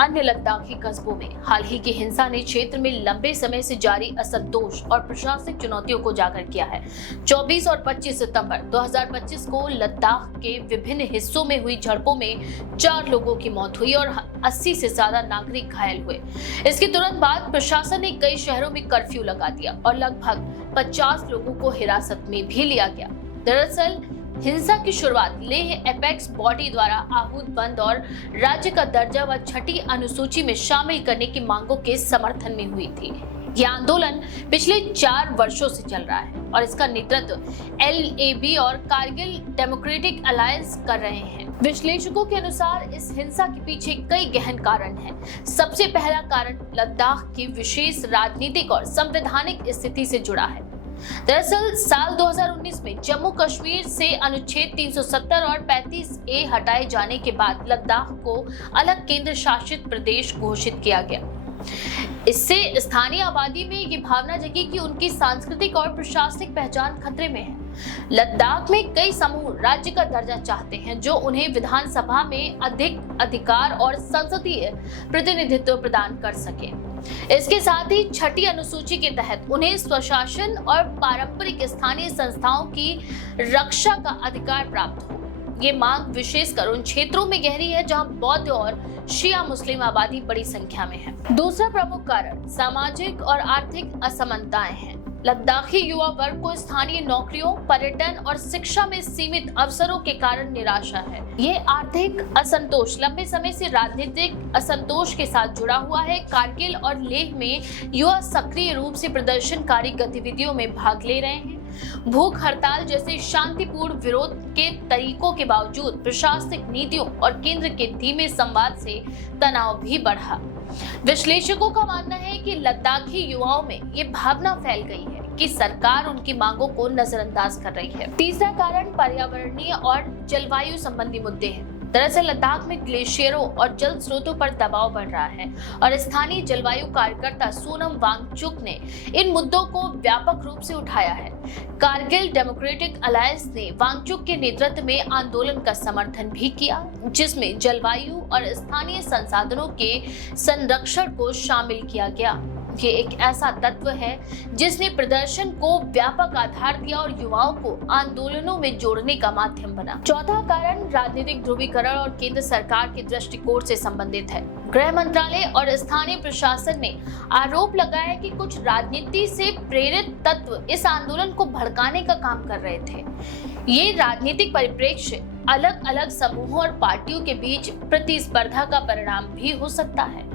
अन्य लद्दाखी कस्बों में हाल ही की हिंसा ने क्षेत्र में लंबे समय से जारी असंतोष और प्रशासनिक चुनौतियों को उजागर किया है। 24 और 25 सितंबर 2025 को लद्दाख के विभिन्न हिस्सों में हुई झड़पों में 4 लोगों की मौत हुई और 80 से ज्यादा नागरिक घायल हुए। इसके तुरंत बाद प्रशासन ने कई शहरों में कर्फ्यू लगा दिया और लगभग 50 लोगों को हिरासत में भी लिया गया। दरअसल हिंसा की शुरुआत लेह एपेक्स बॉडी द्वारा आहूत बंद और राज्य का दर्जा व छठी अनुसूची में शामिल करने की मांगों के समर्थन में हुई थी। यह आंदोलन पिछले 4 वर्षों से चल रहा है और इसका नेतृत्व LAB और कारगिल डेमोक्रेटिक अलायंस कर रहे हैं। विश्लेषकों के अनुसार इस हिंसा के पीछे कई गहन कारण हैं। सबसे पहला कारण लद्दाख की विशेष राजनीतिक और संवैधानिक स्थिति से जुड़ा है। दरअसल साल 2019 में जम्मू कश्मीर से अनुच्छेद 370 और 35A हटाए जाने के बाद लद्दाख को अलग केंद्र शासित प्रदेश घोषित किया गया। इससे स्थानीय आबादी में ये भावना जगी कि उनकी सांस्कृतिक और प्रशासनिक पहचान खतरे में है। लद्दाख में कई समूह राज्य का दर्जा चाहते हैं जो उन्हें विधानसभा में अधिक अधिकार और संसदीय प्रतिनिधित्व प्रदान कर सके। इसके साथ ही छठी अनुसूची के तहत उन्हें स्वशासन और पारंपरिक स्थानीय संस्थाओं की रक्षा का अधिकार प्राप्त हो। ये मांग विशेषकर उन क्षेत्रों में गहरी है जहां बौद्ध और शिया मुस्लिम आबादी बड़ी संख्या में है। दूसरा प्रमुख कारण सामाजिक और आर्थिक असमानताएं हैं। लद्दाखी युवा वर्ग को स्थानीय नौकरियों, पर्यटन और शिक्षा में सीमित अवसरों के कारण निराशा है। ये आर्थिक असंतोष लंबे समय से राजनीतिक असंतोष के साथ जुड़ा हुआ है। कारगिल और लेह में युवा सक्रिय रूप से प्रदर्शनकारी गतिविधियों में भाग ले रहे हैं। भूख हड़ताल जैसे शांतिपूर्ण विरोध के तरीकों के बावजूद प्रशासनिक नीतियों और केंद्र के धीमे संवाद से तनाव भी बढ़ा। विश्लेषकों का मानना है कि लद्दाखी युवाओं में ये भावना फैल गई है कि सरकार उनकी मांगों को नजरअंदाज कर रही है। तीसरा कारण पर्यावरणीय और जलवायु संबंधी मुद्दे हैं। दरअसल लद्दाख में ग्लेशियरों और जल स्रोतों पर दबाव बढ़ रहा है और स्थानीय जलवायु कार्यकर्ता सोनम वांगचुक ने इन मुद्दों को व्यापक रूप से उठाया है। कारगिल डेमोक्रेटिक अलायंस ने वांगचुक के नेतृत्व में आंदोलन का समर्थन भी किया, जिसमें जलवायु और स्थानीय संसाधनों के संरक्षण को शामिल किया गया। ये एक ऐसा तत्व है जिसने प्रदर्शन को व्यापक आधार दिया और युवाओं को आंदोलनों में जोड़ने का माध्यम बना। चौथा कारण राजनीतिक ध्रुवीकरण और केंद्र सरकार के दृष्टिकोण से संबंधित है। गृह मंत्रालय और स्थानीय प्रशासन ने आरोप लगाया कि कुछ राजनीति से प्रेरित तत्व इस आंदोलन को भड़काने का काम कर रहे थे। ये राजनीतिक परिप्रेक्ष्य अलग अलग समूहों और पार्टियों के बीच प्रतिस्पर्धा का परिणाम भी हो सकता है।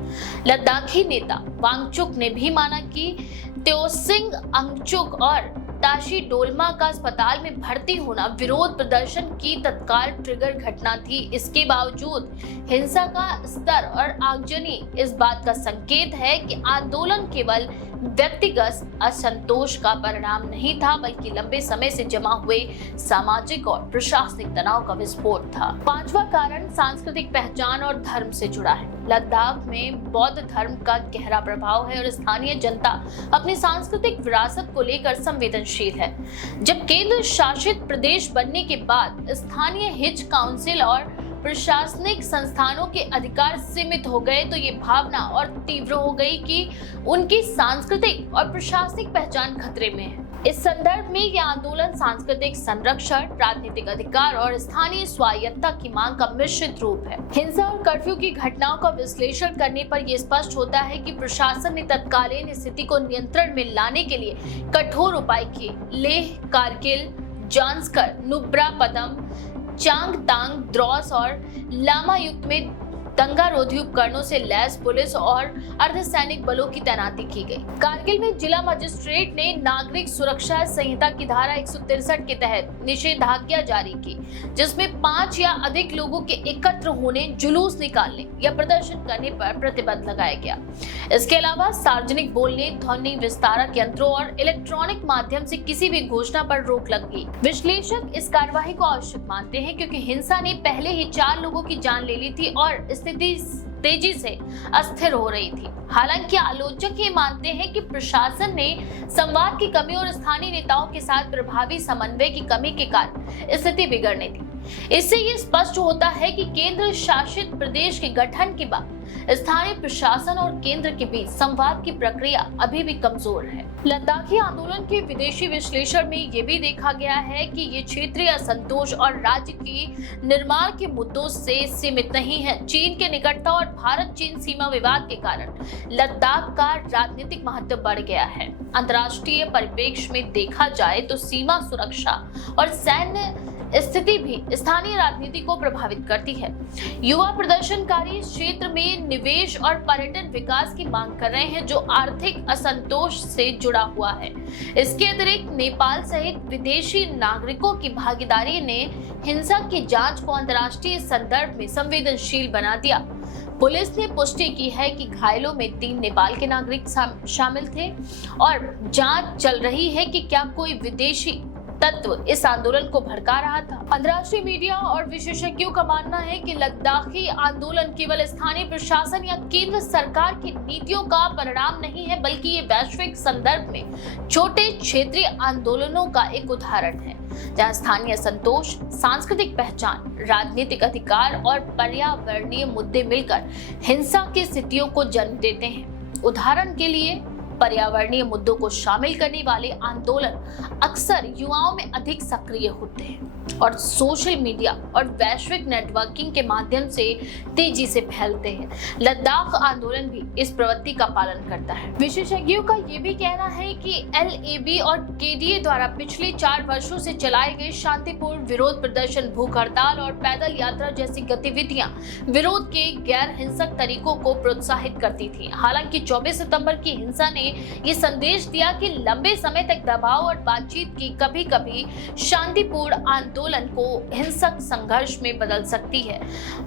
लद्दाखी नेता वांगचुक ने भी माना कि त्योसिंग अंगचुक और ताशी डोलमा का अस्पताल में भर्ती होना विरोध प्रदर्शन की तत्काल ट्रिगर घटना थी। इसके बावजूद हिंसा का स्तर और आगजनी इस बात का संकेत है कि आंदोलन केवल व्यक्तिगत असंतोष का परिणाम नहीं था, बल्कि लंबे समय से जमा हुए सामाजिक और प्रशासनिक तनाव का विस्फोट था। पांचवा कारण सांस्कृतिक पहचान और धर्म से जुड़ा है। लद्दाख में बौद्ध धर्म का गहरा प्रभाव है और स्थानीय जनता अपनी सांस्कृतिक विरासत को लेकर संवेदनशील है। जब केंद्र शासित प्रदेश बनने के बाद स्थानीय हिज काउंसिल और प्रशासनिक संस्थानों के अधिकार सीमित हो गए तो ये भावना और तीव्र हो गई कि उनकी सांस्कृतिक और प्रशासनिक पहचान खतरे में है। इस संदर्भ में यह आंदोलन सांस्कृतिक संरक्षण, राजनीतिक अधिकार और स्थानीय स्वायत्तता की मांग का मिश्रित रूप है। हिंसा और कर्फ्यू की घटनाओं का विश्लेषण करने पर यह स्पष्ट होता है कि प्रशासन ने तत्कालीन स्थिति को नियंत्रण में लाने के लिए कठोर उपाय किए। लेह, कारगिल, जांस्कर, नुब्रा पदम, चांगतांग, द्रौस और लामा युक्त में दंगारोधी उपकरणों से लैस पुलिस और अर्धसैनिक बलों की तैनाती की गई। कारगिल में जिला मजिस्ट्रेट ने नागरिक सुरक्षा संहिता की धारा 163 के तहत निषेधाज्ञा जारी की, जिसमें 5 या अधिक लोगों के एकत्र होने, जुलूस निकालने या प्रदर्शन करने पर प्रतिबंध लगाया गया। इसके अलावा सार्वजनिक बोलने, ध्वनि विस्तारक यंत्रों और इलेक्ट्रॉनिक माध्यम से किसी भी घोषणा पर रोक लगी। विश्लेषक इस कार्यवाही को आवश्यक मानते हैं क्योंकि हिंसा ने पहले ही 4 लोगों की जान ले ली थी और स्थिति तेजी से अस्थिर हो रही थी। हालांकि आलोचक ये मानते हैं कि प्रशासन ने संवाद की कमी और स्थानीय नेताओं के साथ प्रभावी समन्वय की कमी के कारण स्थिति बिगड़ने दी। इससे ये स्पष्ट होता है कि केंद्र शासित प्रदेश के गठन के बाद स्थानीय प्रशासन और केंद्र के बीच संवाद की प्रक्रिया अभी भी कमजोर है। लद्दाखी आंदोलन के विदेशी विश्लेषण में ये भी देखा गया है कि ये क्षेत्रीय असंतोष और राज्य की निर्माण के मुद्दों से सीमित नहीं है। चीन के निकटता और भारत चीन सीमा विवाद के कारण लद्दाख का राजनीतिक महत्व बढ़ गया है। अंतर्राष्ट्रीय परिप्रेक्ष्य में देखा जाए तो सीमा सुरक्षा और सैन्य स्थिति भी स्थानीय राजनीति को प्रभावित करती है। युवा प्रदर्शनकारी इस क्षेत्र में निवेश और पर्यटन विकास की मांग कर रहे हैं, जो आर्थिक असंतोष से जुड़ा हुआ है। इसके अतिरिक्त नेपाल सहित विदेशी नागरिकों की भागीदारी ने हिंसा की जांच को अंतर्राष्ट्रीय संदर्भ में संवेदनशील बना दिया। पुलिस ने पुष्टि की है कि घायलों में 3 नेपाल के नागरिक शामिल थे और जांच चल रही है कि क्या कोई विदेशी तत्व इस आंदोलन को भड़का रहा था। अंतर्राष्ट्रीय मीडिया और विशेषज्ञों का मानना है कि लद्दाखी आंदोलन केवल स्थानीय प्रशासन या केंद्र सरकार की नीतियों का परिणाम नहीं है, बल्कि ये वैश्विक संदर्भ में छोटे क्षेत्रीय आंदोलनों का एक उदाहरण है, जहां स्थानीय संतोष, सांस्कृतिक पहचान, राजनीतिक अधिकार और पर्यावरणीय मुद्दे मिलकर हिंसा की स्थितियों को जन्म देते हैं। उदाहरण के लिए पर्यावरणीय मुद्दों को शामिल करने वाले आंदोलन अक्सर युवाओं में अधिक सक्रिय होते हैं और सोशल मीडिया और वैश्विक नेटवर्किंग के माध्यम से तेजी से फैलते हैं। लद्दाख आंदोलन भी इस प्रवृत्ति का पालन करता है। विशेषज्ञों का ये भी कहना है कि LAB और KDA द्वारा पिछले 4 वर्षों से चलाए गए शांतिपूर्ण विरोध प्रदर्शन, भूख हड़ताल और पैदल यात्रा जैसी गतिविधियां विरोध के गैर हिंसक तरीकों को प्रोत्साहित करती थी। हालांकि 24 सितंबर की हिंसा ने ये संदेश दिया कि लंबे समय तक दबाव और बातचीत की कभी-कभी शांतिपूर्ण आंदोलन को हिंसक संघर्ष में बदल सकती है।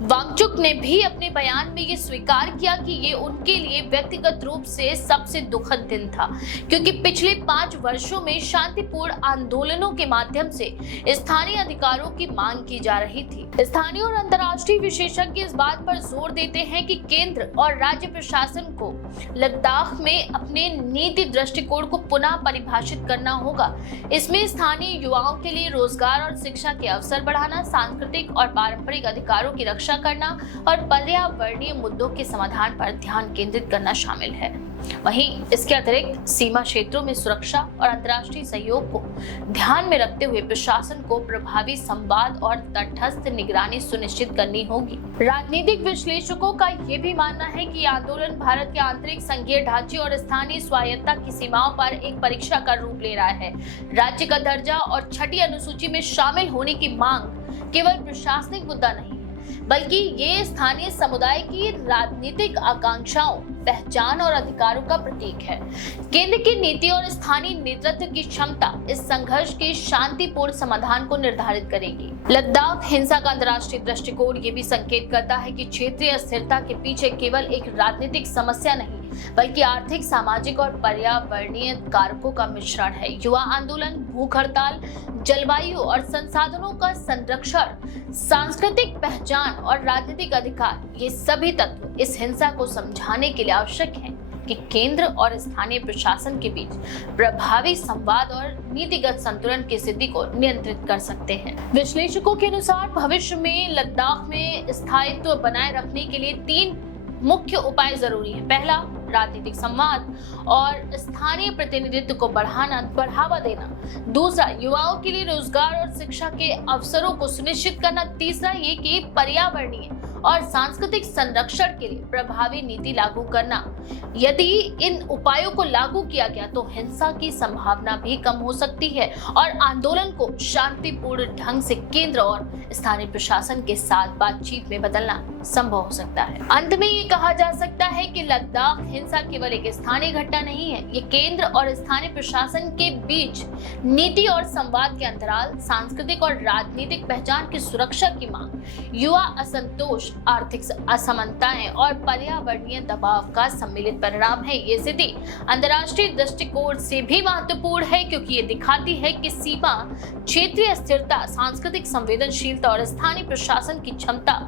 वांगचुक ने भी अपने बयान में ये स्वीकार किया कि ये उनके लिए व्यक्तिगत रूप से सबसे दुखद दिन था, क्योंकि पिछले 5 वर्षों में शांतिपूर्ण आंदोलनों के माध्यम से स्थानीय अधिकारों की मांग की जा रही थी। स्थानीय और अंतर्राष्ट्रीय विशेषज्ञ इस बात पर जोर देते हैं कि केंद्र और राज्य प्रशासन को लद्दाख में अपने नीति दृष्टिकोण को पुनः परिभाषित करना होगा। इसमें स्थानीय युवाओं के लिए रोजगार और शिक्षा के अवसर बढ़ाना, सांस्कृतिक और पारंपरिक अधिकारों की रक्षा करना और पर्यावरणीय मुद्दों के समाधान पर ध्यान केंद्रित करना शामिल है। वहीं इसके अतिरिक्त सीमा क्षेत्रों में सुरक्षा और अंतर्राष्ट्रीय सहयोग को ध्यान में रखते हुए प्रशासन को प्रभावी संवाद और तटस्थ निगरानी सुनिश्चित करनी होगी। राजनीतिक विश्लेषकों का ये भी मानना है कि आंदोलन भारत के आंतरिक संघीय ढांचे और स्थानीय स्वायत्तता की सीमाओं पर एक परीक्षा का रूप ले रहा है। राज्य का दर्जा और 6ठी अनुसूची में शामिल होने की मांग केवल प्रशासनिक मुद्दा नहीं, बल्कि ये स्थानीय समुदाय की राजनीतिक आकांक्षाओं, पहचान और अधिकारों का प्रतीक है। केंद्र की नीति और स्थानीय नेतृत्व की क्षमता इस संघर्ष के शांतिपूर्ण समाधान को निर्धारित करेगी। लद्दाख हिंसा का अंतर्राष्ट्रीय दृष्टिकोण ये भी संकेत करता है कि क्षेत्रीय अस्थिरता के पीछे केवल एक राजनीतिक समस्या नहीं, बल्कि आर्थिक, सामाजिक और पर्यावरणीय कारकों का मिश्रण है। युवा आंदोलन, भूख हड़ताल, जलवायु और संसाधनों का संरक्षण, सांस्कृतिक पहचान और राजनीतिक अधिकार, ये सभी तत्व इस हिंसा को समझाने के लिए आवश्यक हैं कि केंद्र और स्थानीय प्रशासन के बीच प्रभावी संवाद और नीतिगत संतुलन की स्थिति को नियंत्रित कर सकते हैं। विश्लेषकों के अनुसार भविष्य में लद्दाख में स्थायित्व बनाए रखने के लिए 3 मुख्य उपाय जरूरी हैं। पहला, राजनीतिक संवाद और स्थानीय प्रतिनिधित्व को बढ़ावा देना। दूसरा, युवाओं के लिए रोजगार और शिक्षा के अवसरों को सुनिश्चित करना। तीसरा, ये कि पर्यावरणीय और सांस्कृतिक संरक्षण के लिए प्रभावी नीति लागू करना। यदि इन उपायों को लागू किया गया तो हिंसा की संभावना भी कम हो सकती है और आंदोलन को शांतिपूर्ण ढंग से केंद्र और स्थानीय प्रशासन के साथ बातचीत में बदलना संभव हो सकता है। अंत में ये कहा जा सकता है कि लद्दाख हिंसा केवल एक स्थानीय घटना नहीं है, ये केंद्र और स्थानीय प्रशासन के बीच नीति और संवाद के अंतराल, सांस्कृतिक और राजनीतिक पहचान की सुरक्षा की मांग, युवा असंतोष, आर्थिक असमानताएं और पर्यावरणीय दबाव का सम्मिलित परिणाम है। ये स्थिति अंतर्राष्ट्रीय दृष्टिकोण से भी महत्वपूर्ण है, क्योंकि ये दिखाती है कि सीमा क्षेत्रीय स्थिरता, सांस्कृतिक संवेदनशीलता और स्थानीय प्रशासन की क्षमता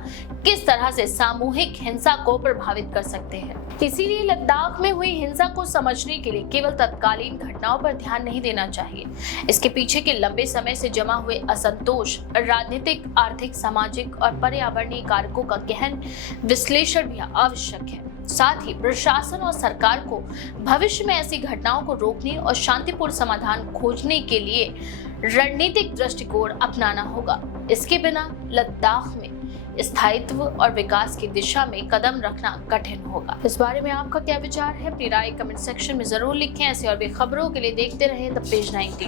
किस तरह से सामूहिक हिंसा को प्रभावित कर सकते हैं। इसीलिए लद्दाख में हुई हिंसा को समझने के लिए केवल तत्कालीन घटनाओं पर ध्यान नहीं देना चाहिए। इसके पीछे के लंबे समय से जमा हुए असंतोष, राजनीतिक, आर्थिक, सामाजिक और पर्यावरणीय कारकों का गहन विश्लेषण भी आवश्यक है। साथ ही प्रशासन और सरकार को भविष्य में ऐसी घटनाओं को रोकने और शांतिपूर्ण समाधान खोजने के लिए रणनीतिक दृष्टिकोण अपनाना होगा। इसके बिना लद्दाख में स्थायित्व और विकास की दिशा में कदम रखना कठिन होगा। इस बारे में आपका क्या विचार है? अपनी राय कमेंट सेक्शन में जरूर लिखें। ऐसे और भी खबरों के लिए देखते रहें द पेज 19।